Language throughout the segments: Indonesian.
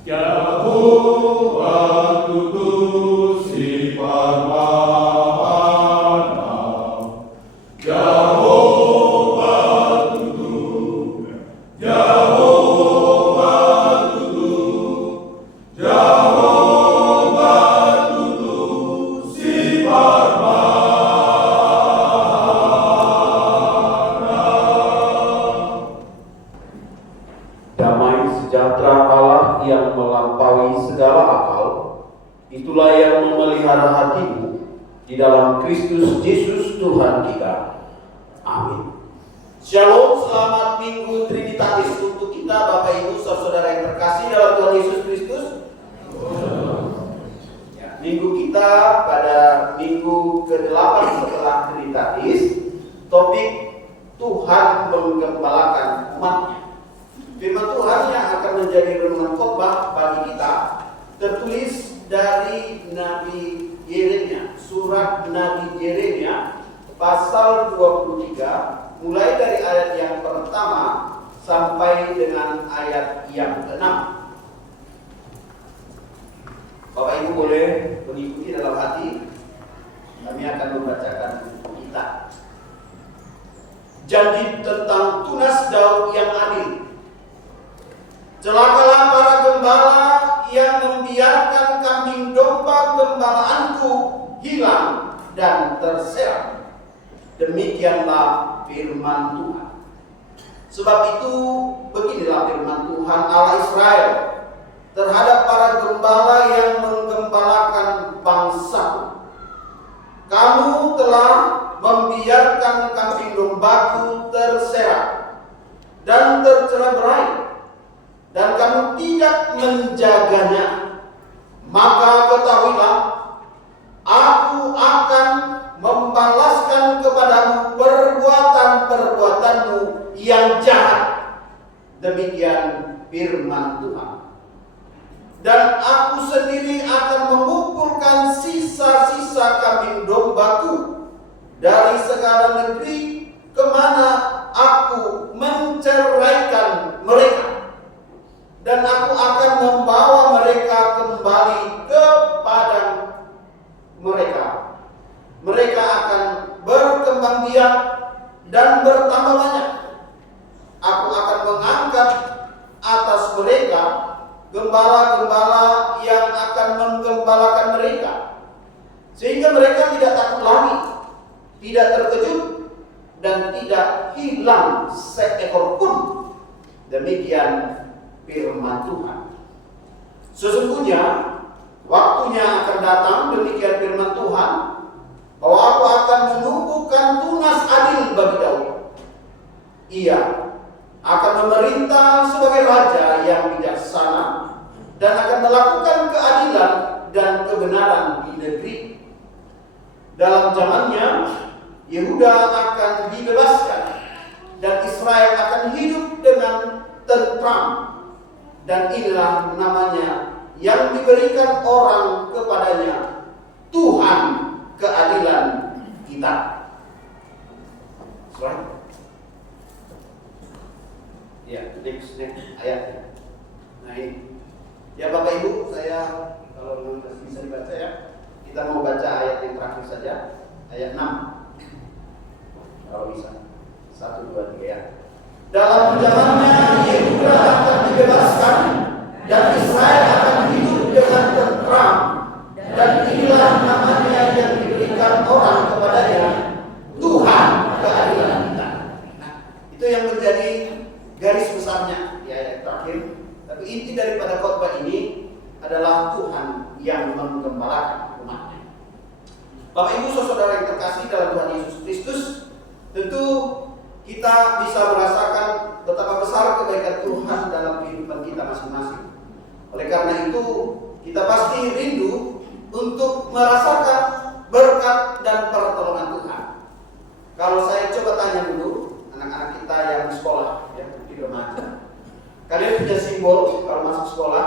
Jehovah Tuhan si Parmana, Jehovah Tuhan, Jehovah Tuhan, Jehovah Tuhan si Parmana. Damai sejahtera Allah yang melampaui segala akal, itulah yang memelihara hatimu di dalam Kristus Yesus Tuhan kita. Amin. Shalom, selamat Minggu Trinitatis untuk kita Bapak Ibu saudara yang terkasih dalam Tuhan Yesus Kristus. Ya, minggu kita pada minggu ke-8 setelah Trinitatis, topik Tuhan menggembalakan umatnya. Firman Tuhan yang akan menjadi renungan khotbah bagi kita tertulis dari Nabi Yeremia, surat Nabi Yeremia pasal 23 mulai dari ayat yang pertama sampai dengan ayat yang ke-6. Bapak Ibu boleh mengikuti dalam hati, kami akan membacakan kita. Janji tentang tunas Daud yang adil. Celakalah para gembala yang membiarkan kambing domba gembalaanku hilang dan terserak. Demikianlah firman Tuhan. Sebab itu beginilah firman Tuhan Allah Israel terhadap para gembala yang menggembalakan bangsaku. Kamu telah membiarkan kambing dombaku terserak dan tercerai-berai, dan kamu tidak menjaganya. Maka ketahuilah, aku akan membalaskan kepadamu perbuatan-perbuatanmu yang jahat. Demikian firman Tuhan. Dan aku sendiri akan mengumpulkan sisa-sisa kambing dombaku dari segala negeri kemana aku menceraikan mereka. Dan aku akan membawa mereka kembali ke padang mereka. Mereka akan berkembang biak dan bertambah banyak. Aku akan mengangkat atas mereka gembala-gembala yang akan menggembalakan mereka, sehingga mereka tidak takut lagi, tidak terkejut, dan tidak hilang seekor pun. Demikian firman Tuhan. Sesungguhnya waktunya akan datang, demikian firman Tuhan, bahwa aku akan menumbuhkan tunas adil bagi Daud. Ia akan memerintah sebagai raja yang bijaksana dan akan melakukan keadilan dan kebenaran di negeri. Dalam zamannya Yehuda akan dibebaskan dan Israel akan hidup dengan tentram. Dan inilah namanya yang diberikan orang kepadanya, Tuhan keadilan kita. Slide. Ya, next ayatnya. Nah ini, ya Bapak Ibu, saya kalau memang bisa dibaca ya, kita mau baca ayat yang terakhir saja, ayat 6. Kalau bisa, 1, 2, 3 ya. Dalam zamannya Yehuda akan dibebaskan dan Israel akan hidup dengan tentram. Dan inilah namanya yang diberikan orang kepadanya, Tuhan keadilan kita. Nah, itu yang menjadi garis besarnya di ayat terakhir. Tapi inti daripada khotbah ini adalah Tuhan yang menggembalakan umatnya. Bapak Ibu saudara yang terkasih dalam Tuhan Yesus Kristus, tentu kita bisa merasakan betapa besar kebaikan Tuhan dalam kehidupan kita masing-masing. Oleh karena itu, kita pasti rindu untuk merasakan berkat dan pertolongan Tuhan. Kalau saya coba tanya dulu anak-anak kita yang sekolah, yang di remaja, kalian punya simbol kalau masuk sekolah?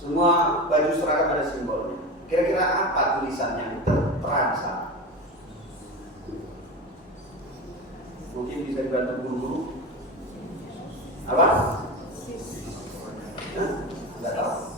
Semua baju seragam ada simbolnya. Kira-kira apa tulisannya terasa? Mungkin bisa dibantu guru-guru. Apa? Enggak tahu.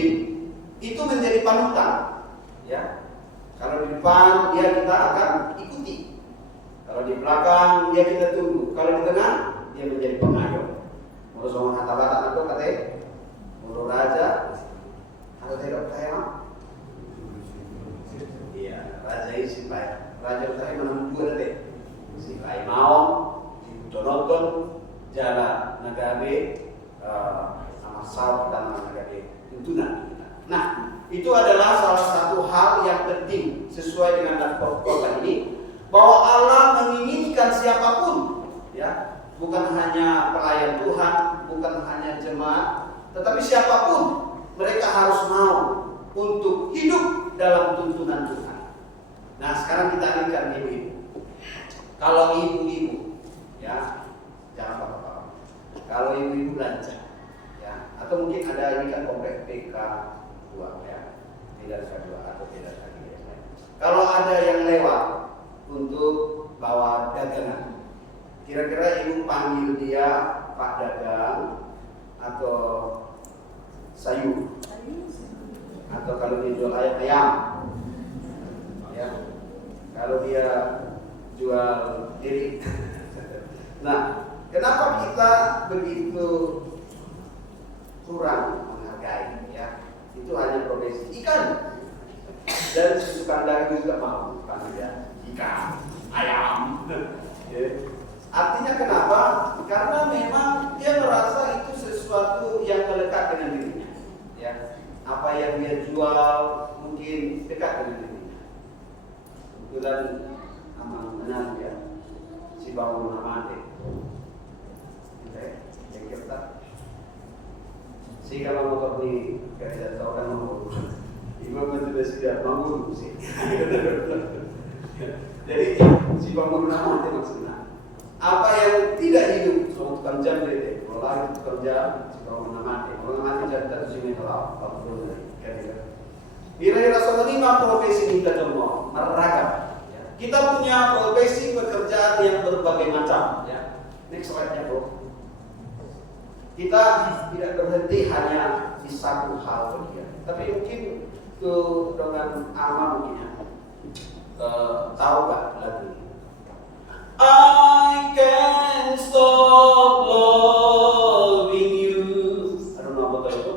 pemimpin itu menjadi panutan, ya. Kalau di depan dia kita akan ikuti, kalau di belakang dia kita tunggu, kalau di tengah dia menjadi pengayom. Menurut sama kata-kata itu katanya, menurut raja, ada tidak kaya? Iya, raja ini simpai. Raja tadi menang dua deh. Simpai mau, nonton jalan nagabe sama sal dan nagabe tuntunan. Nah, itu adalah salah satu hal yang penting sesuai dengan khotbah ini, bahwa Allah menginginkan siapapun, ya, bukan hanya pelayan Tuhan, bukan hanya jemaat, tetapi siapapun mereka harus mau untuk hidup dalam tuntunan Tuhan. Nah, sekarang kita alihkan ibu-ibu. Kalau ibu-ibu, ya, jangan apa-apa. Kalau ibu-ibu belanja, ya, atau mungkin ada ini kan komplek PK 2, ya, tidak K2 atau tidak K3. Ya. Kalau ada yang lewat untuk bawa dagangan, kira-kira ibu panggil dia Pak Dagang atau sayur, atau kalau dia jual ayam, ya, kalau dia jual diri. Nah, kenapa kita begitu kurang menghargai, ya? Itu hanya profesi ikan, dan si tukang dagang juga mau panggil dia ikan, ayam. Artinya kenapa? Karena memang dia merasa itu sesuatu yang melekat dengan dirinya, ya. Apa yang dia jual mungkin dekat dengan dirinya. Kebetulan aman benar, ya, si bangun amate, yang kita. Si kalau motor ni kerja tahu kan mau, ibu sudah siap bangun sih. Jadi si bangun amate maksudnya. Apa yang tidak hidup, semua tukang jam deh, kalau lagi tukang jam, si bangun amate jadi sini kalau kira-kira sama 5 profesi kita semua meragam. Kita punya profesi pekerjaan yang berbagai macam, ya. Next slide-nya, bro. Kita tidak berhenti hanya di satu hal saja, tapi mungkin ke dengan aman mungkin, ya. Tahu gak lagu ini? I can't stop loving you. Ada nama betul itu?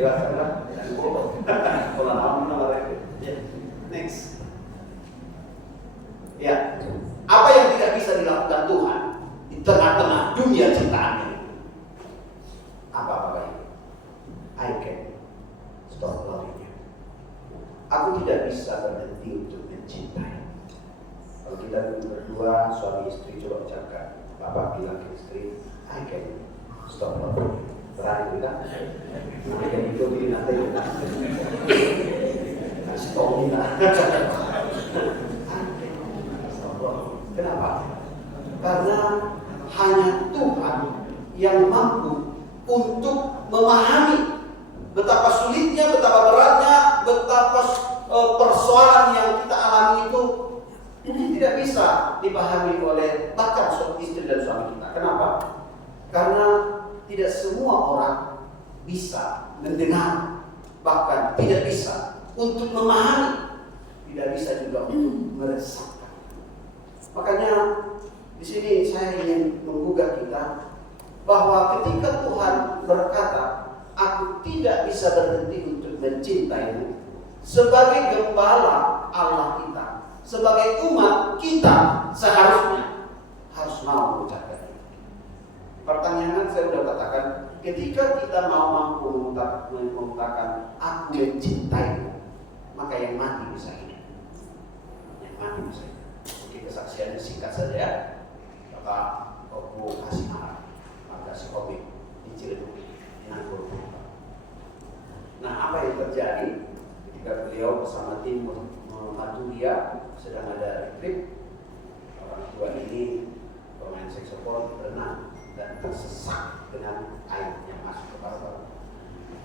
Lewat sana. Kalau nama lagi. Next. Ya. Apa yang tidak bisa dilakukan Tuhan di tengah-tengah dunia ciptaannya? Apa-apa itu? I can stop loving you. Aku tidak bisa berhenti untuk mencintai. Kalau kita berdua suami istri, coba ucapkan. Bapak bilang ke istri, I can stop loving you. Berani kita? Mereka itu bikin nanti kita. Stop kita. Kenapa? Karena hanya Tuhan yang mampu untuk memahami betapa sulitnya, betapa beratnya, betapa persoalan yang kita alami itu tidak bisa dipahami oleh bahkan istri dan suami kita. Kenapa? Karena tidak semua orang bisa mendengar, bahkan tidak bisa untuk memahami, tidak bisa juga untuk merasakan. Makanya di sini saya ingin menggugah kita bahwa ketika Tuhan berkata, aku tidak bisa berhenti untuk mencintaimu, sebagai gembala Allah kita, sebagai umat kita seharusnya harus mau mengucapkan itu. Pertanyaan saya sudah katakan, ketika kita mau mampu mengungkapkan aku mencintaimu, maka yang mati bisa hidup. Yang mati bisa hidup. Mungkin kesaksiannya singkat saja, ya. Bapak aku kasih marah, maka si komik dicilih inangkur. Nah, apa yang terjadi ketika beliau bersama tim membantu dia sedang ada retreat, orang tua ini pemain saksofon berenang dan tersesat dengan air yang masuk ke paru-paru.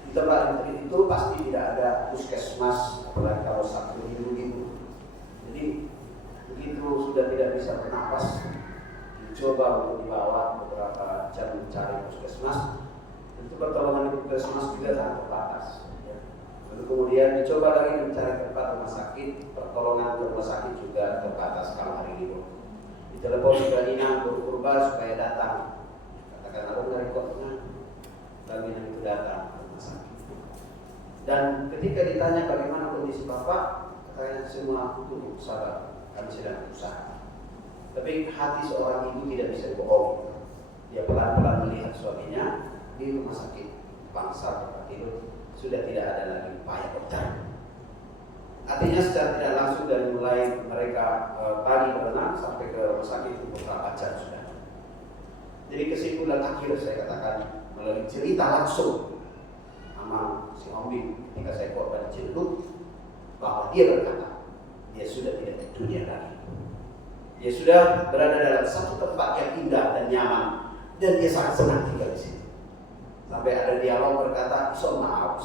Di tempat retreat itu pasti tidak ada puskesmas, apalagi kalau Sabtu Minggu. Jadi begitu sudah tidak bisa bernapas, dicoba untuk dibawa beberapa jam mencari puskesmas, tentu pertolongan di puskesmas juga sangat terbatas. Ya. Lalu kemudian dicoba lagi mencari tempat rumah sakit, pertolongan ke rumah sakit juga terbatas kalau hari libur. Ditelepon ke Inang Guru Purba supaya datang. Katakan abang dari kotnya, lalu Inang itu datang ke rumah sakit. Dan ketika ditanya bagaimana kondisi bapak, katanya semua tunggu sabar, kami sedang berusaha. Tapi hati seorang ibu tidak bisa dibohongi. Dia pelan-pelan melihat suaminya di rumah sakit Bangsal tempat tidur sudah tidak ada lagi upaya dokter. Artinya secara tidak langsung dari mulai mereka pagi berenang sampai ke rumah sakit untuk beberapa jam sudah. Jadi kesimpulan akhir saya katakan melalui cerita langsung sama si Ombi ketika saya korban Ciledug, bahwa dia berkata dia sudah tidak di dunia lagi. Dia sudah berada dalam satu tempat yang indah dan nyaman dan dia sangat senang tinggal di sini. Sampai ada dialog berkata, so maaf.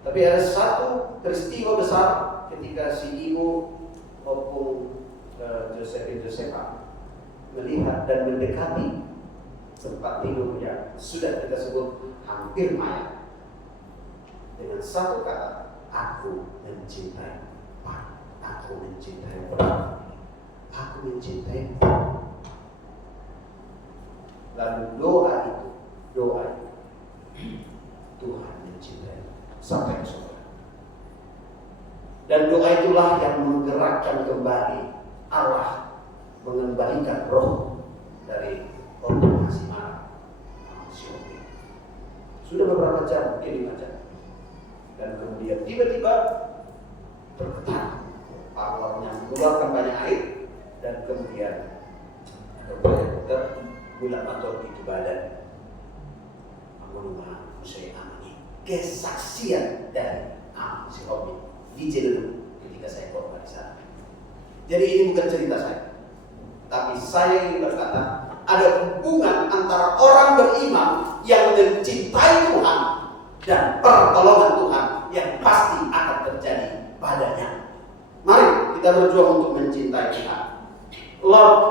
Tapi ada satu peristiwa besar ketika si ibu Opung Josefa melihat dan mendekati tempat tidurnya sudah kita sebut hampir mayat. Dengan satu kata, aku mencintai Pak, aku mencintai Pak, aku mencintai Pak. Lalu doa itu Tuhan mencintai sampai ke surga. Dan doa itulah yang menggerakkan kembali Allah mengembalikan roh dari orang masih marah. Sudah beberapa jam, mungkin 5 jam. Dan kemudian tiba-tiba bergetar, awalnya mengeluarkan banyak air dan kemudian ada dokter bulan atau itu badan mengenai usai amani kesaksian dari si Robi di Ciledug ketika saya korban di sana. Jadi ini bukan cerita saya, tapi saya ingin berkata ada hubungan antara orang beriman yang mencintai Tuhan dan pertolongan Tuhan yang pasti akan terjadi padanya. Mari kita berjuang untuk mencintai Tuhan. Love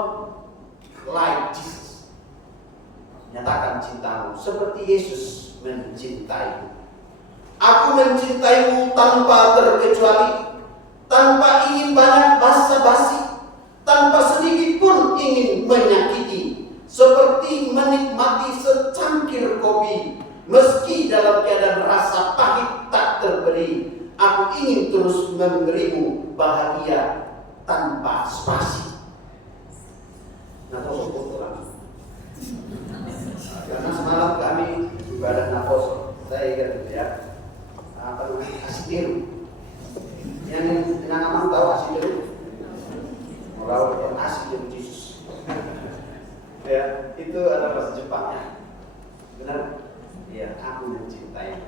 like Jesus. Nyatakan cintamu seperti Yesus mencintaimu. Aku mencintaimu tanpa terkecuali, tanpa ingin banyak basa-basi, tanpa sedikit pun ingin menyakiti, seperti menikmati secangkir kopi, meski dalam keadaan rasa pahit tak terberi. Aku ingin terus memberimu bahagia tanpa spasi. Nah, karena semalam kami ibadah naposo, saya ingat ya, kasih biru. Yang amang tahu kasih biru, mau yang kasih biru Yesus. Ya, itu adalah bahasa Jepangnya. Benar? Ya, aku mencintai.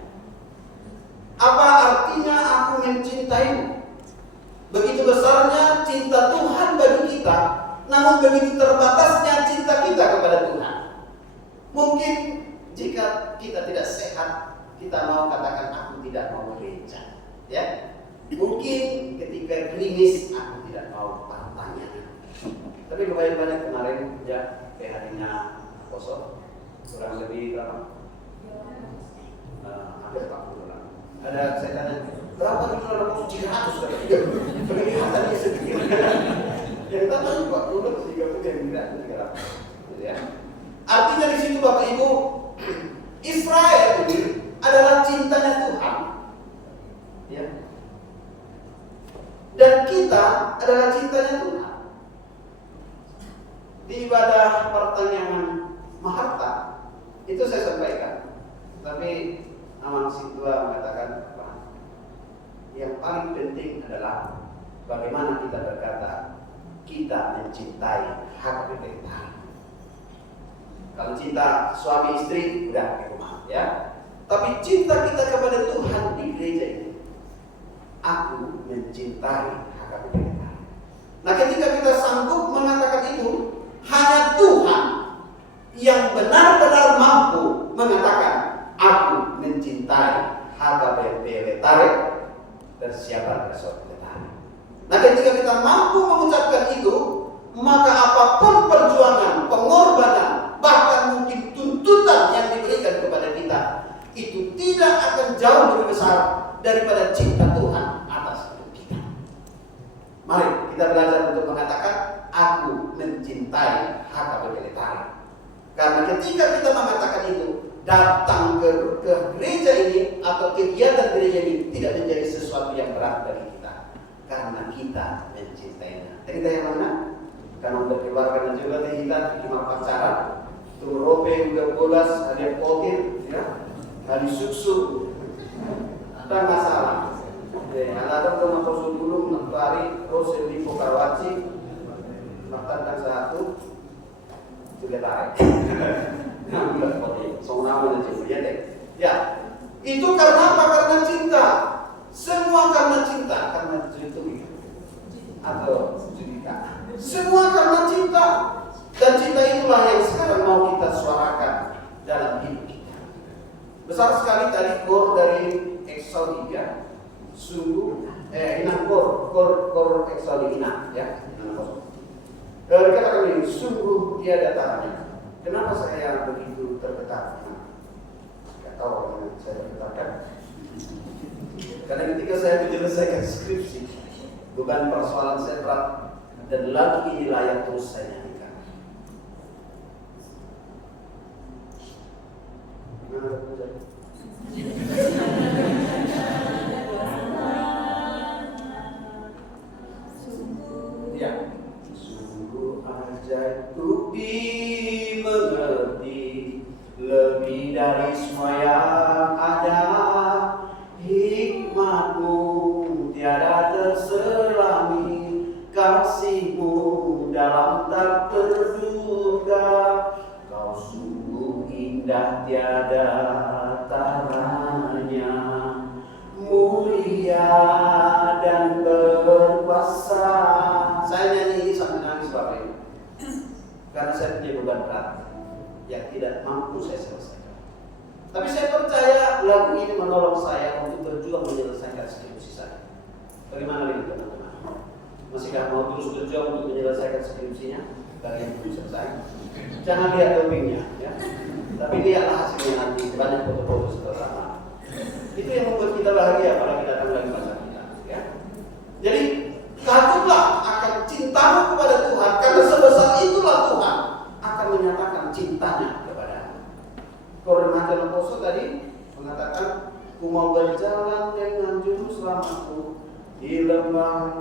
Apa artinya aku mencintaimu? Begitu besarnya cinta Tuhan bagi kita, namun begitu terbatasnya cinta kita kepada Tuhan. Mungkin jika kita tidak sehat, kita mau katakan aku tidak mau gereja, ya. Mungkin ketika klinis aku tidak mau tanya. Tapi lumayan banyak kemarin ya harinya kosong, kurang lebih berapa? Hampir 40 orang. Ada saya tanya berapa jumlah kosong? 300 kelihatannya sedikit. Yang datang 40 30 yang tidak 300, ya. Artinya di situ Bapak Ibu, Israel ini adalah cintanya Tuhan, ya. Dan kita adalah cintanya Tuhan. Di ibadah pertanyaan Maharta itu saya sampaikan, tapi Amang Situa mengatakan yang paling penting adalah bagaimana kita berkata kita mencintai HKBP. Kalau cinta suami istri udah di rumah, ya. Tapi cinta kita kepada Tuhan di gereja ini, aku mencintai HKBP. Nah, ketika kita sanggup mengatakan itu, hanya Tuhan yang benar-benar mampu mengatakan aku mencintai HKBP Letare Persiapan Resort Letare. Nah, ketika kita mampu mengucapkan itu, maka apapun perjuangan, pengorbanan, bahkan mungkin tuntutan yang diberikan kepada jauh lebih besar daripada cinta Tuhan atas hidup kita. Mari kita belajar untuk mengatakan aku mencintai HKBP Letari. Karena ketika kita mengatakan itu, datang ke gereja ini atau kegiatan gereja ini tidak menjadi sesuatu yang berat bagi kita, karena kita mencintainya. Kita yang mana? Karena udah keluarkan juga kita cuma pacaran, tuh rope udah bolas, ada potir, ya, ada susu, ada masalah. Ada tuh mau susu dulu, mentari, terus di pokawaci, makan satu, juga tarik. Ya, itu karena apa? Karena cinta. Semua karena cinta, karena cinta atau cinta. Semua karena cinta. Dan cinta itulah yang sekarang mau kita suarakan dalam hidup kita. Besar sekali tadi kor dari Exodi, ya. Sungguh, inang kor Exodi inang, ya. Katakan ini, sungguh tiada taranya. Kenapa saya begitu tergetar? Tidak tahu bagaimana saya tergetarkan. Karena ketika saya menyelesaikan skripsi, bukan persoalan saya berat, dan lagu ini layak terus saya nyanyikan. Gimana terjadi? Ya. Sungguh ajaib ku dimengerti, lebih dari semua yang ada. Hikmatmu tiada terselangi, kasihmu dalam tak terduga. Kau sungguh indah tiada taranya, mulia dan berkuasa. Saya nyanyi ini sambil nangis Bapak Ibu, karena saya punya beban berat yang tidak mampu saya selesaikan. Tapi saya percaya lagu ini menolong saya untuk berjuang menyelesaikan skripsi saya. Bagaimana ini teman-teman? Masihkah mau terus berjuang untuk menyelesaikan skripsinya? Bagi yang belum selesai, jangan lihat dopingnya, ya. Tapi lihatlah hasilnya nanti, banyak foto-foto setelah. Itu yang membuat kita bahagia apalagi datang lagi masa kita, ya. Jadi kagumlah akan cintamu kepada Tuhan, karena sebesar itulah Tuhan akan menyatakan cintanya kepada. Kalau remaja Leposo tadi mengatakan, ku mau berjalan dengan juru selamatku di lembah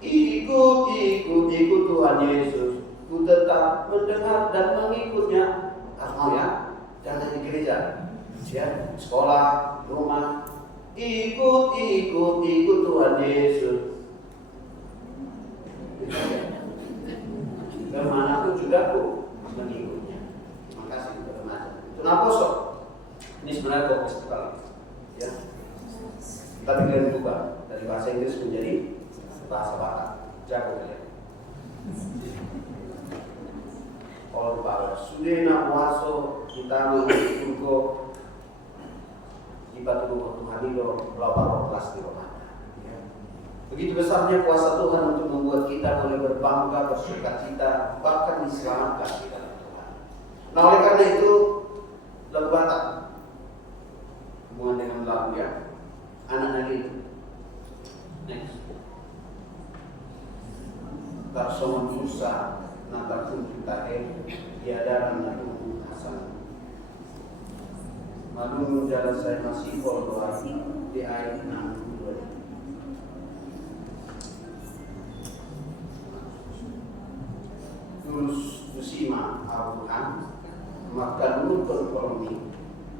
ikut Tuhan Yesus, ku tetap mendengar dan mengikutnya. Mau ya, jangan di gereja, ya, sekolah, rumah. Ikut Tuhan Yesus. Kemanapun juga aku mengikutnya. Terima kasih teman-teman. Kenapa sok? Ini sebenarnya fokus sekali, ya. Kita tinggal berubah dari bahasa Inggris menjadi bahasa Batak. Jago ya. All power. Sudena puaso kita mengukur ibadu Tuhan itu lawan kelas di rumah. Begitu besarnya kuasa Tuhan untuk membuat kita boleh berbangga, bersukacita, bahkan diselamatkan di dalam Tuhan. Nah, oleh karena itu lagu Batak hubungan dengan lagu, ya, anak lagi. Next. Tak soman susah, natar pun kita tiada nadu hasan. Malu jalan saya masih doa di ayat 62. Tulus tusima Al-Quran, maka dulu berkormi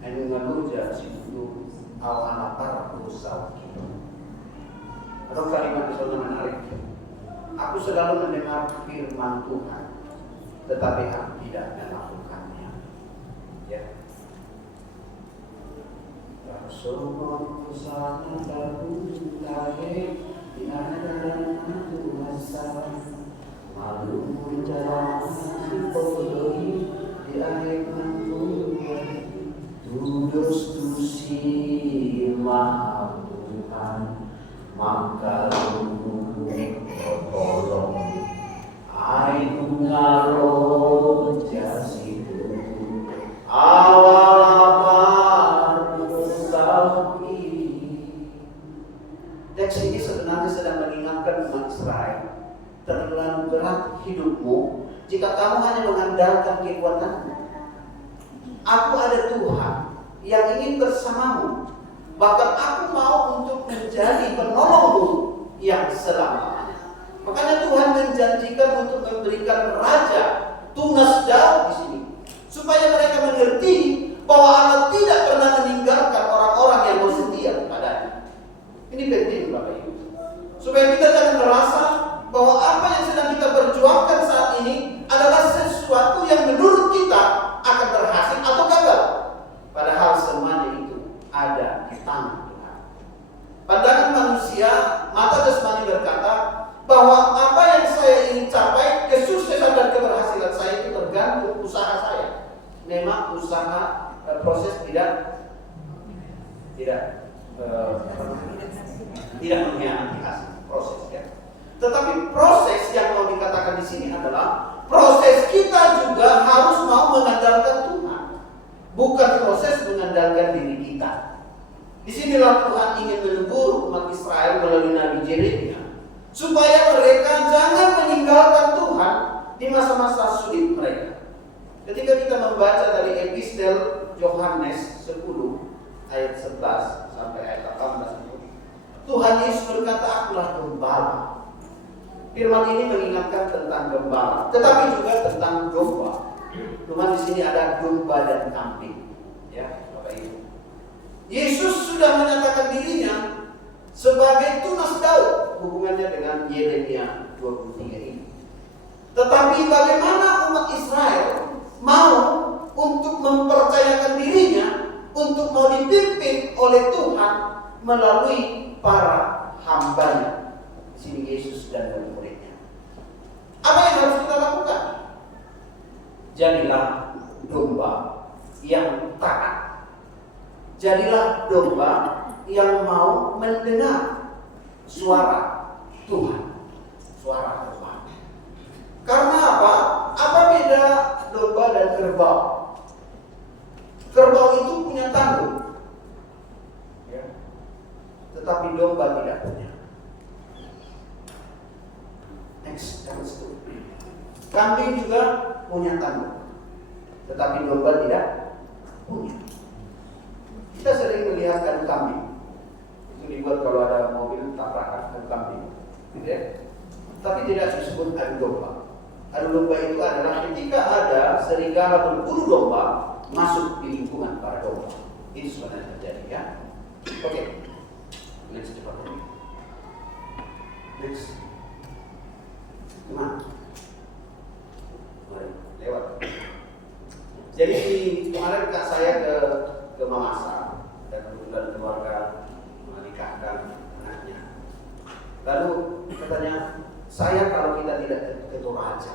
anu ngaluja situ al-anapar usau. Atau kalimat itu menarik. Aku selalu mendengar firman Tuhan, tetapi aku tidak melakukannya. Ya. Rasulullah sana lalu tahe di hadapan Tuhan. Malu jalan dipodoi di akhir nantunya, tulus tusima Tuhan, maka tolong ayu ngaro jasiku awal hidupmu jika kamu hanya mengandalkan kekuatanmu. Aku ada Tuhan yang ingin bersamamu. Bahkan aku mau untuk menjadi penolongmu yang selamanya. Makanya Tuhan menjanjikan untuk memberikan raja tunas Daud di sini, supaya mereka mengerti bahwa Allah tidak pernah meninggalkan orang-orang yang mau setia kepadanya. Ini penting Bapak Ibu, supaya kita jangan merasa bahwa apa yang sedang kita perjuangkan saat ini adalah sesuatu yang menurut kita akan berhasil atau gagal. Padahal semuanya itu ada di tangan Tuhan. Pandangan manusia, mata jasmani berkata bahwa apa yang saya ingin capai, kesuksesan dan keberhasilan saya itu tergantung usaha saya. Memang usaha proses tidak mengkhianati hasil proses, ya. Tetapi proses yang mau dikatakan di sini adalah proses kita juga harus mau mengandalkan Tuhan, bukan proses mengandalkan diri kita. Disinilah Tuhan ingin menegur umat Israel melalui Nabi Yeremia, supaya mereka jangan meninggalkan Tuhan di masa-masa sulit mereka. Ketika kita membaca dari epistel Yohanes 10 ayat 11 sampai ayat 18 itu, Tuhan Yesus berkata, "Akulah gembala." Firman ini mengingatkan tentang gembala, tetapi juga tentang domba. Cuma di sini ada domba dan kambing, ya Bapak Ibu. Yesus sudah menyatakan dirinya sebagai tunas Daud, hubungannya dengan Yeremia 23 ini. Tetapi bagaimana umat Israel mau untuk mempercayakan dirinya untuk mau dipimpin oleh Tuhan melalui para hambanya? Di sini Yesus dan murid-muridnya. Apa yang harus kita lakukan? Jadilah domba yang taat. Jadilah domba yang mau mendengar suara Tuhan, suara Tuhan. Karena apa? Apa beda domba dan kerbau? Kerbau itu punya tanduk, ya. Tetapi domba tidak punya. Next, kambing juga punya tanduk, tetapi domba tidak punya. Kita sering melihat adu kambing. Itu dibuat kalau ada mobil tabrakan adu kambing, gitu ya. Tapi tidak disebut adu domba. Adu domba itu adalah ketika ada serigala berburu domba masuk di lingkungan para domba. Ini sebenarnya terjadi, ya. Oke. Next, cepat. Next. Gimana? Mari, lewat. Jadi kemarin kak saya ke Mamasa dan kebetulan keluarga menikahkan anaknya. Lalu katanya, saya kalau kita tidak ke Toraja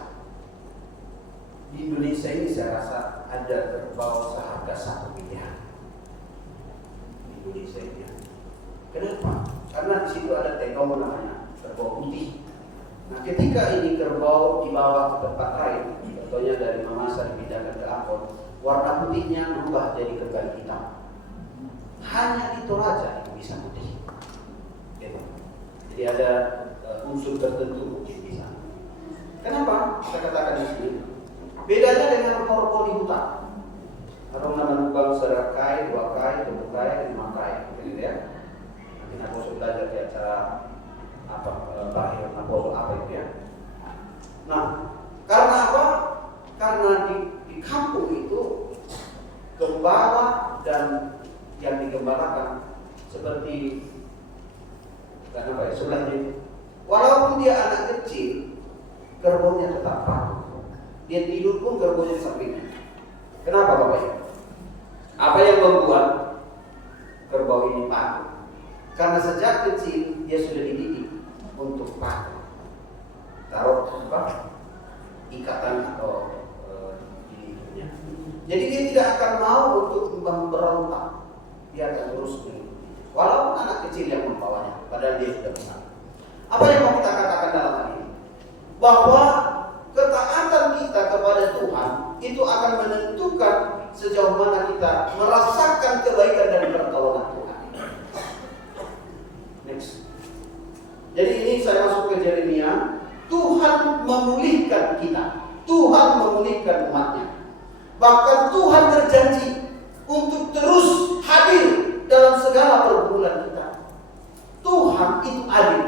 di Indonesia ini, saya rasa ada kerbau seharga 1 miliar di Indonesia ini. Kenapa? Karena di situ ada tekong namanya kerbau putih. Nah, ketika ini kerbau dibawa ke tempat lain, contohnya dari Mamasa dipindahkan ke Ambon, warna putihnya berubah jadi kebal hitam. Hanya di Toraja itu bisa putih. Jadi ada unsur tertentu mungkin di sana. Kenapa? Saya katakan di sini. Bedanya dengan korpo di hutan. Ada nama lubang serakai, 2 kai, 3 kai, 5 kai, gitu ya. Nanti aku belajar di acara apa bahir naposo apa itu, ya. Nah, karena apa? Karena di kampung itu gembala dan yang digembalakan seperti sebelahnya itu, walaupun dia anak kecil, kerbaunya tetap patuh. Dia tidur pun kerbaunya di sampingnya. Kenapa Bapak Ibu? Apa yang membuat kerbau ini patuh? Karena sejak kecil dia sudah dididik untuk patuh. Taruh ikatan atau di hidupnya. Jadi dia tidak akan mau untuk memberontak. Dia akan terus mengikuti. Walaupun anak kecil yang membawanya, padahal dia sudah besar. Apa yang mau kita katakan dalam hal ini? Bahwa ketaatan kita kepada Tuhan itu akan menentukan sejauh mana kita merasakan kebaikan dan pertolongan Tuhan. Next. Jadi ini saya masuk ke Yeremia Tuhan memulihkan kita. Tuhan memulihkan umatnya. Bahkan Tuhan berjanji untuk terus hadir dalam segala pergumulan kita. Tuhan itu adil.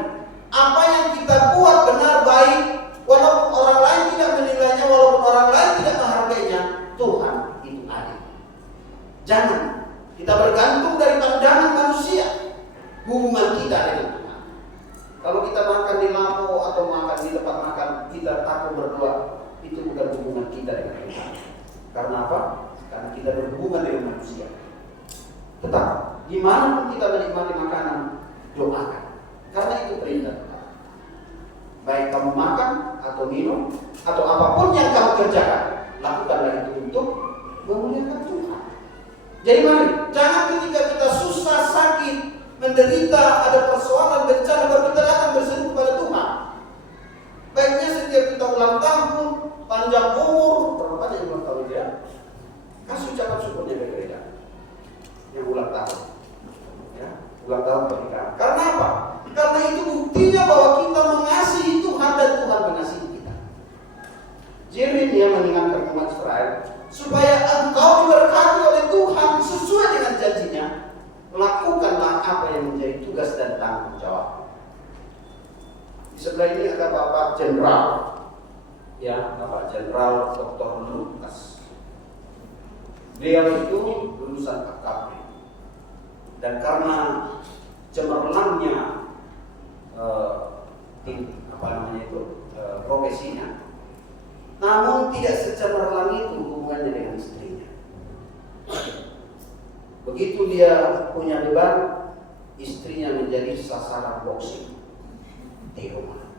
Apa yang kita buat benar baik, walaupun orang lain tidak menilainya, walaupun orang lain tidak menghargainya, Tuhan itu adil. Jangan kita bergantung dari pandangan manusia hubungan kita dengan Tuhan. Kalau kita makan di lampu atau makan di tempat makan, kita takut berdua, itu bukan hubungan kita dengan Tuhan. Karena apa? Karena kita berhubungan dengan manusia. Tetap, dimanapun kita menikmati makanan, doakan. Karena itu perintah Tuhan. Baik kamu makan atau minum atau apapun yang kamu kerjakan, lakukanlah itu untuk memuliakan Tuhan. Jadi mari, jangan ketika kita susah, sakit, menderita, ada persoalan, bencana, baru kita datang berseru kepada Tuhan. Baiknya setiap kita ulang tahun, panjang umur, berapa banyak yang ulang tahun ya? Kasih ucapan syukurnya ke gereja yang ulang tahun, ya, ulang tahun pernikahan. Karena apa? Karena itu buktinya bahwa kita mengasihi Tuhan dan Tuhan mengasihi kita. Yeremia mengingatkan umat Israel supaya engkau diberkati oleh Tuhan sesuai dengan janjinya. Lakukanlah apa yang menjadi tugas dan tanggung jawab. Di sebelah ini ada Bapak Jenderal, ya, Bapak Jenderal Dr. Lukas. Beliau itu lulusan AKP, dan karena cemerlangnya profesinya, namun tidak secemerlang itu hubungannya dengan istrinya. Begitu dia punya beban, istrinya menjadi sasaran boxing di rumah.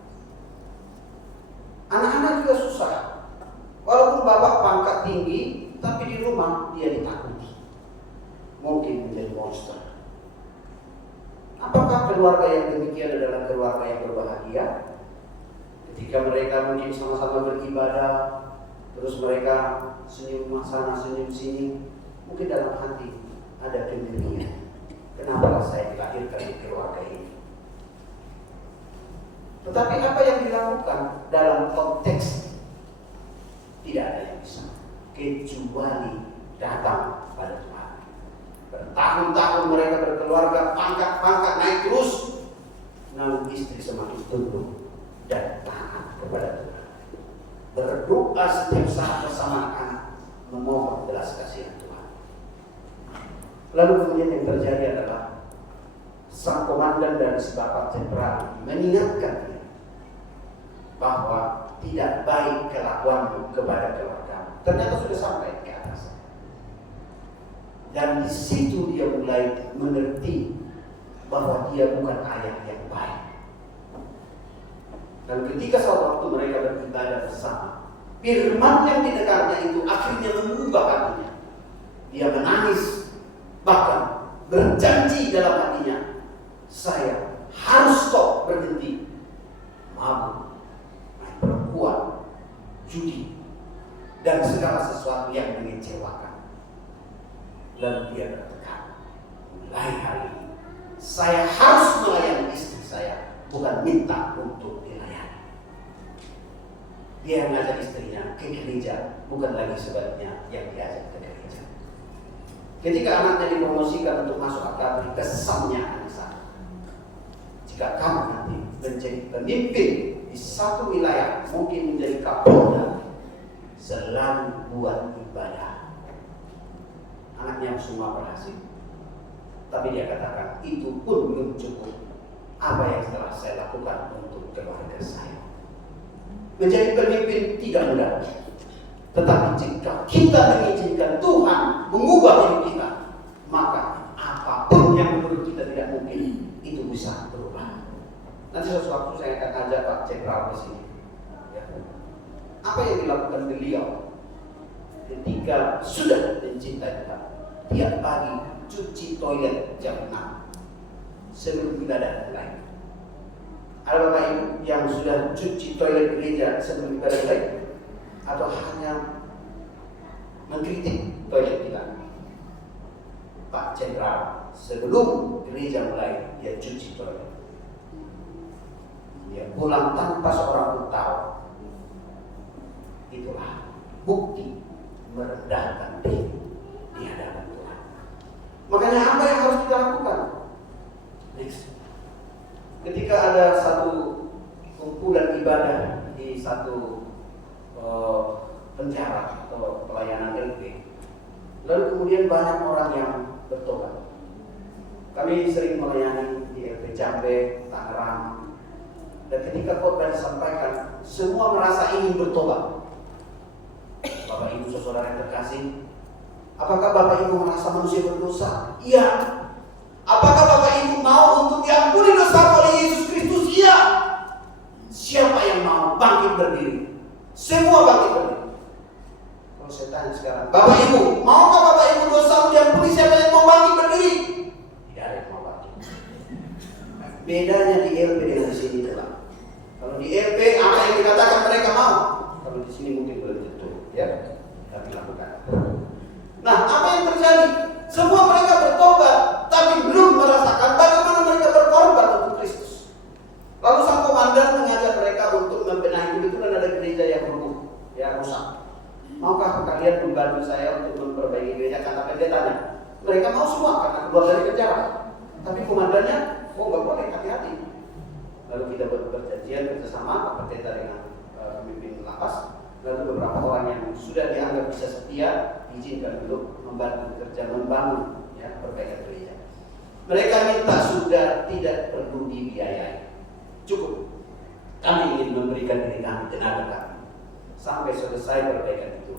Anak-anak juga susah. Walaupun bapak pangkat tinggi, tapi di rumah dia ditakuti. Mungkin menjadi monster. Apakah keluarga yang demikian adalah keluarga yang berbahagia? Ketika mereka mungkin sama-sama beribadah, terus mereka senyum sana, senyum sini, mungkin dalam hati ada kemirian. Kenapa saya dilahirkan di keluarga ini? Tetapi apa yang dilakukan dalam konteks tidak ada yang bisa kecuali datang pada Tuhan. Bertahun-tahun mereka berkeluarga, pangkat-pangkat naik terus, namun istri semakin tunduk dan taat kepada Tuhan. Berdoa setiap saat bersama anak, memohon belas kasihan Tuhan. Lalu kemudian yang terjadi adalah sang komandan dan si bapak jenderal mengingatkan dia bahwa tidak baik kelakuanmu kepada keluarga. Ternyata sudah sampai ke atas. Dan di situ dia mulai mengerti bahwa dia bukan ayah yang baik. Dan ketika suatu waktu mereka beribadah bersama, firman yang didengarnya itu akhirnya mengubah hatinya. Dia menangis, bahkan berjanji dalam hatinya, saya harus stop, berhenti mabuk, main perempuan, judi, dan segala sesuatu yang mengecewakan. Lalu dia bertekad, mulai hari ini saya harus melayani istri saya, bukan minta untuk dilayani. Dia mengajak istrinya ke gereja, bukan lagi sebaliknya yang diajak ke gereja. Ketika anaknya dipromosikan untuk masuk akademi, kesannya anak saya, jika kamu nanti menjadi pemimpin di satu wilayah, mungkin menjadi kapolda, selalu buat ibadah. Anaknya semua berhasil, tapi dia katakan itu pun belum cukup. Apa yang telah saya lakukan untuk keluarga saya? Menjadi pemimpin tidak mudah, tetapi jika kita mengizinkan Tuhan mengubah hidup kita, maka apapun yang menurut kita tidak mungkin itu bisa berubah. Nanti suatu waktu saya akan ajak Pak Jenderal ke sini. Ya. Apa yang dilakukan beliau ketika sudah mencintai Tuhan? Tiap pagi cuci toilet jam 6 sebelum ibadah mulai. Ada Bapak Ibu yang sudah cuci toilet gereja sebelum ibadah mulai? Atau hanya mengkritik toilet kita? Pak Jenderal sebelum gereja mulai dia cuci toilet. Dia pulang tanpa seorang pun tahu. Itulah bukti merendahkan diri di hadapan Tuhan. Makanya apa yang harus kita lakukan? Next. Ketika ada satu kumpulan ibadah di satu penjara atau pelayanan LP, lalu kemudian banyak orang yang bertobat. Kami sering melayani di LP Jambe, Tangerang, dan ketika khotbah disampaikan, semua merasa ingin bertobat. Bapak Ibu saudara yang terkasih, apakah Bapak Ibu merasa manusia berdosa? Iya. Apakah Bapak Ibu mau untuk diampuni dosa oleh Yesus Kristus? Iya. Siapa yang mau bangkit berdiri? Semua bangkit berdiri. Kalau saya tanya sekarang, Bapak Ibu, maukah Bapak Ibu dosa diampuni? Siapa yang mau bangkit berdiri? Tidak ada yang mau bangkit. Bedanya di LP dengan di sini adalah, kalau di LP apa yang dikatakan mereka mau, kalau di sini mungkin belum tentu, ya. Tapi lakukan. Nah, apa yang terjadi? Semua mereka bertobat, tapi belum merasakan bagaimana mereka berkorban untuk Kristus. Lalu sang komandan mengajak mereka untuk membenahi kebetulan ada gereja yang rusak. Maukah kalian membantu saya untuk memperbaiki gereja? Kata pendetanya. Mereka mau semua karena keluar dari penjara. Tapi komandannya, oh nggak boleh, hati-hati. Lalu kita berjanjian bersama Pak Pendeta dengan pemimpin lapas. Lalu beberapa orang yang sudah dianggap bisa setia diizinkan untuk membantu bekerja membangun perbaikan gereja. Mereka minta sudah tidak perlu dibiayai, cukup kami ingin memberikan diri kami, tenaga kami sampai selesai perbaikan itu.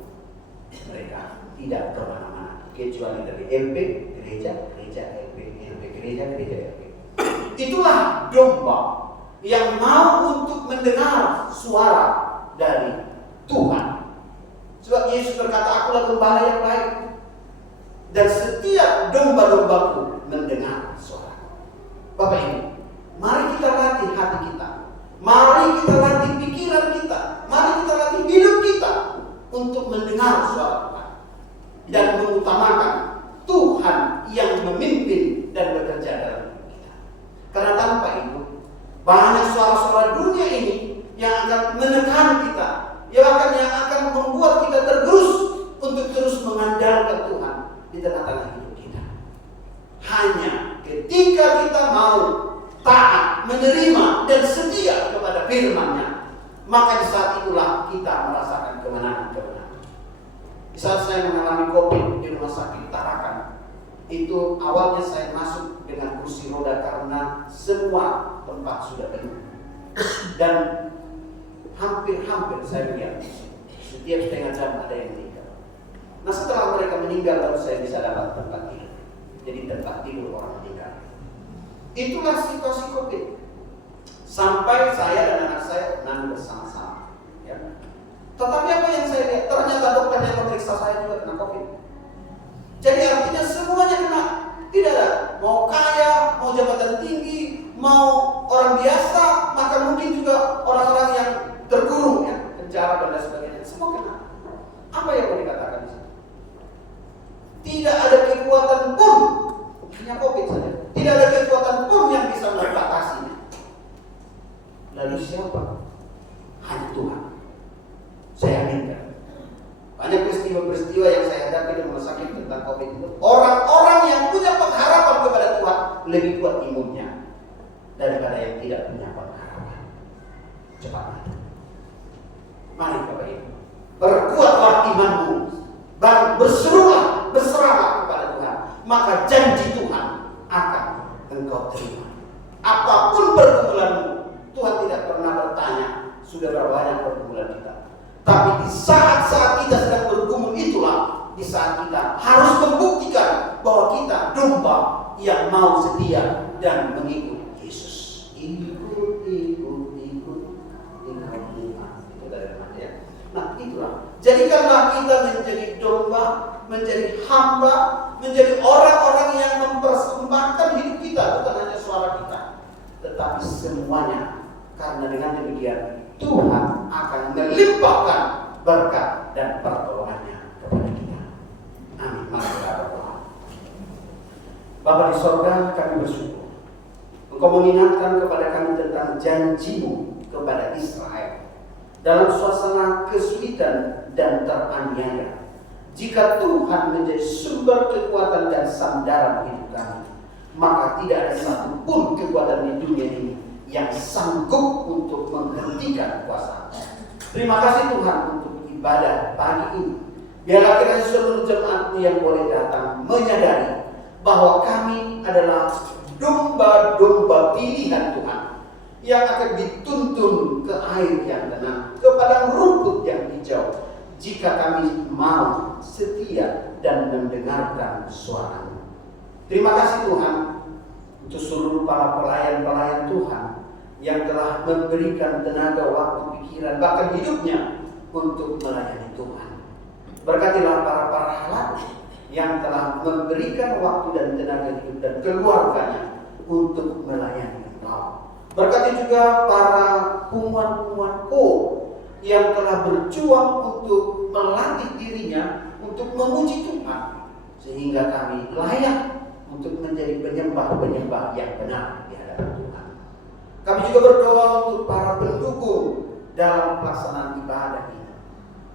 Mereka tidak kemana-mana kecuali dari LP gereja LP gereja LP. Itulah domba yang mau untuk mendengar suara dari Tuhan. Sebab Yesus berkata, akulah gembala yang baik, dan setiap domba-dombaku mendengar suara. Bapak Ibu, mari kita latih hati kita, mari kita latih pikiran kita, mari kita latih hidup kita untuk mendengar suara Tuhan dan mengutamakan Tuhan yang memimpin dan bekerja dalam hidup kita. Karena tanpa itu banyak suara-suara dunia ini yang akan menekan kita, yang akan membuat kita tergerus untuk terus mengandalkan Tuhan di tengah-tengah hidup kita. Hanya ketika kita mau taat, menerima dan setia kepada firman-Nya, maka di saat itulah kita merasakan kemenangan-kemenangan. Di saat saya mengalami COVID di rumah sakit Tarakan, itu awalnya saya masuk dengan kursi roda karena semua tempat sudah penuh. Dan hampir saya lihat setiap setengah jam ada yang meninggal. Nah, setelah mereka meninggal baru saya bisa dapat tempat tidur. Jadi tempat tidur orang meninggal. Itulah situasi COVID. Sampai saya dan anak saya menangis bersama-sama. Ya. Tetapi apa yang saya lihat? Ternyata dokter yang memeriksa saya juga kena COVID. Jadi artinya semuanya kena. Tidak ada. Mau kaya, mau jabatan tinggi, mau orang biasa, maka mungkin juga orang-orang yang terkurung, ya, penjara dan lain sebagainya. Semua kena. Apa yang mau dikatakan di sini? Tidak ada kekuatan pun, hanya COVID saja. Tidak ada kekuatan pun yang bisa membatasinya. Lalu siapa? Hanya Tuhan. Saya aminkan. Banyak peristiwa-peristiwa yang saya hadapi di rumah sakit tentang COVID itu, orang-orang yang punya pengharapan kepada Tuhan lebih kuat imunnya daripada yang tidak punya pengharapan. Cepat mati. Mari Bapak Ibu, berkuatlah imanmu, berserulah, berserahlah kepada Tuhan, maka janji Tuhan akan engkau terima. Apapun pergumulanmu, Tuhan tidak pernah bertanya sudah berapa banyak pergumulan kita. Tapi di saat-saat kita sedang bergumul itulah di saat kita harus membuktikan bahwa kita domba yang mau setia dan mengikut Yesus. Ikut. Itu dari mana ya? Nah, itulah. Jadikanlah kita menjadi domba, menjadi hamba, menjadi orang-orang yang mempersembahkan hidup kita, bukan hanya suara kita, tetapi semuanya. Karena dengan demikian Tuhan akan melimpahkan berkat dan pertolongannya kepada kita. Amin. Mari kita berdoa. Bapa di sorga, kami bersyukur Engkau mengingatkan kepada kami tentang tentang janji-Mu kepada Israel dalam suasana kesulitan dan teraniaya. Jika Tuhan menjadi sumber kekuatan dan sandaran hidup kami, maka tidak ada satupun kekuatan di dunia ini yang sanggup untuk menghentikan kuasa. Terima kasih Tuhan untuk ibadah pagi ini. Biarlah kiranya seluruh jemaat-Mu yang boleh datang menyadari bahwa kami adalah domba-domba pilihan Tuhan yang akan dituntun ke air yang tenang, ke padang rumput yang hijau, jika kami mau setia dan mendengarkan suara-Mu. Terima kasih Tuhan untuk seluruh para pelayan-pelayan Tuhan yang telah memberikan tenaga, waktu, pikiran, bahkan hidupnya untuk melayani Tuhan. Berkatilah para halayak yang telah memberikan waktu dan tenaga hidup dan keluarganya untuk melayani Engkau. Berkati juga para pengumuman yang telah berjuang untuk melatih dirinya untuk memuji Tuhan, sehingga kami layak untuk menjadi penyembah-penyembah yang benar di hadapan Tuhan. Kami juga berdoa untuk para pendukung dalam pelaksanaan ibadah ini,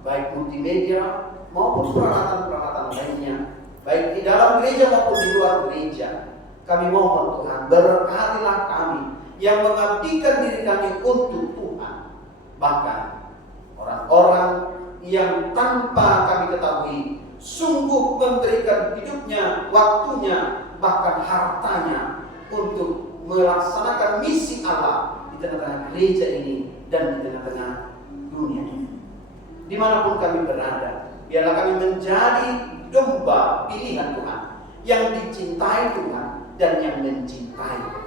baik multimedia maupun peralatan-peralatan lainnya, baik di dalam gereja maupun di luar gereja. Kami mohon Tuhan, berkatilah kami yang mengabdikan diri kami untuk Tuhan. Bahkan orang-orang yang tanpa kami ketahui sungguh memberikan hidupnya, waktunya, bahkan hartanya untuk melaksanakan misi Allah di tengah-tengah gereja ini dan di tengah-tengah dunia ini. Dimanapun kami berada, biarlah kami menjadi domba pilihan Tuhan yang dicintai Tuhan dan yang mencintai.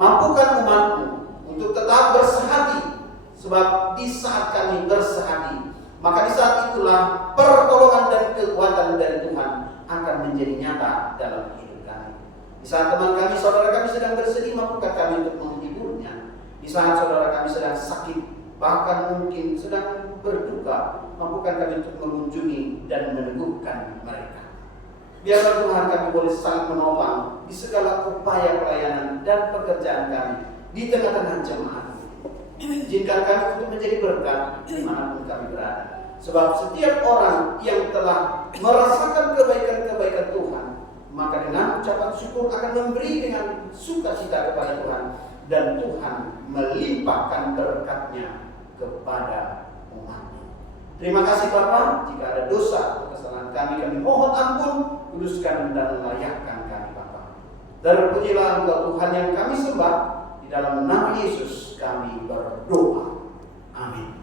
Mampukan umat-Mu untuk tetap bersehati, sebab di saat kami bersehati, maka di saat itulah pertolongan dan kekuatan dari Tuhan akan menjadi nyata dalam hidup kami. Di saat teman kami, saudara kami sedang bersedih, mampukan kami untuk menghiburnya. Di saat saudara kami sedang sakit, bahkan mungkin sedang berduka, mampukan kami untuk mengunjungi dan meneguhkan mereka. Biarlah Tuhan kami boleh saling menopang di segala upaya pelayanan dan pekerjaan kami di tengah-tengah jemaat. Izinkan kami untuk menjadi berkat dimanapun kami berada. Sebab setiap orang yang telah merasakan kebaikan-kebaikan Tuhan, maka dengan ucapan syukur akan memberi dengan sukacita kepada Tuhan, dan Tuhan melimpahkan berkat-Nya kepada umat-Nya. Terima kasih Bapa, jika ada dosa atau kesalahan kami mohon ampun, kuduskan dan layakkan kami Bapa. Terpujilah Engkau Tuhan yang kami sembah, di dalam nama Yesus kami berdoa. Amin.